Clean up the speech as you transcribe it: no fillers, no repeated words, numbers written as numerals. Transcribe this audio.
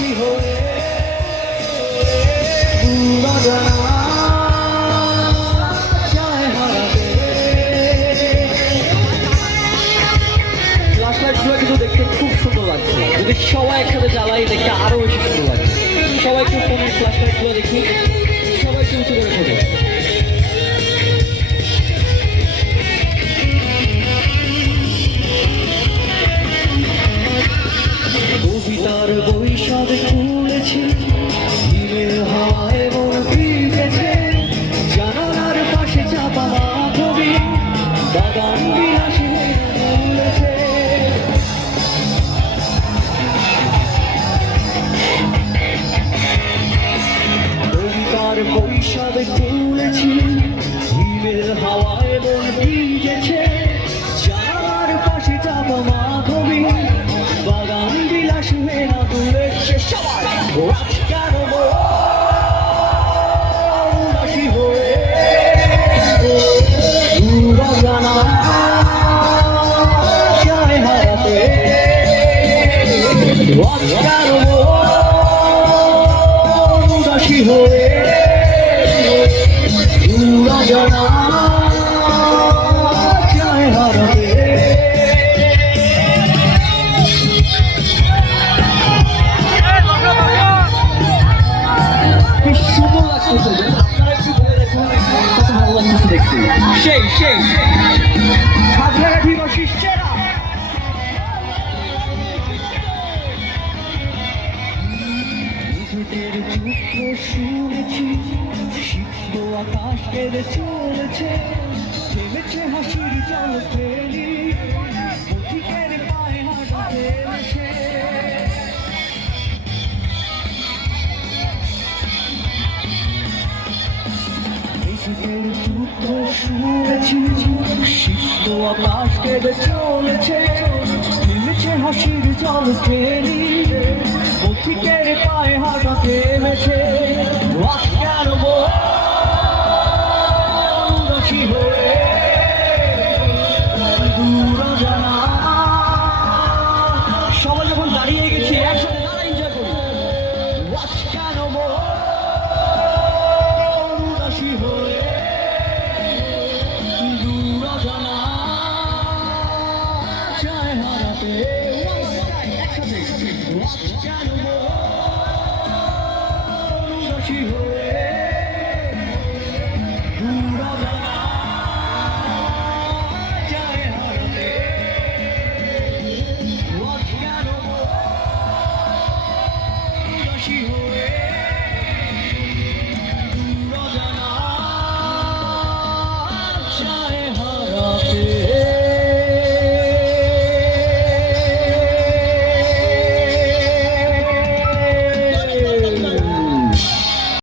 উদাসী হয়ে অজানা চায় হারাতে। ফ্ল্যাশ লাইটগুলো কিন্তু দেখতে খুব সুন্দর লাগছে, যদি সবাই একসাথে জ্বালাই দেখতে আরো বেশি সুন্দর লাগছে। সবাই একটু ফোনের ফ্ল্যাশ লাইটগুলো দেখি, সবাই একটু উঁচু করে খোঁজে। কবিতার বৈশাখ খুলেছি, হিমেল হাওয়ায় মন ভিজেছে, জানালার পাশে চাপা মাধবী বাগান বিলাসী খুলেছে। কবিতার বৈশাখ খুলেছি, হিমেল হাওয়ায় মন ভিজেছে, জানালার পাশে চাপা মাধবী বাগান বিলাসী না তুলেছে। সবাই আজ কেন উদাসী হয়ে অজানা চায় হারাতে। আজ কেন উদাসী হয়ে অজানা চায় হারাতে। সেই সেই হাজারাঠি বৈশিষ্ট্যেরা নিজেদের দুঃখ শুনেছি, সিদ্ধ আকাশ কেঁদে চলেছে, থেমেছে হাসির জল ফেলি, পথিকের পায়ে হাঁটা ফেলেছে। নিজেদের দুঃখ শুনেছি, সিদ্ধ আকাশ কেঁদে চলেছে, থেমেছে হাসির জল ফেলি, পথিকের পায়ে হাঁটা থেমেছে। আজ কেন উদাসী হয়ে অজানা। সবাই যখন দাঁড়িয়ে গেছি একসাথে দাঁড়া এনজয় করি। আজ কেন উদাসী হয়ে অজানা চায় হারাতে। একসাথে আজ কেন উদাসী হয়ে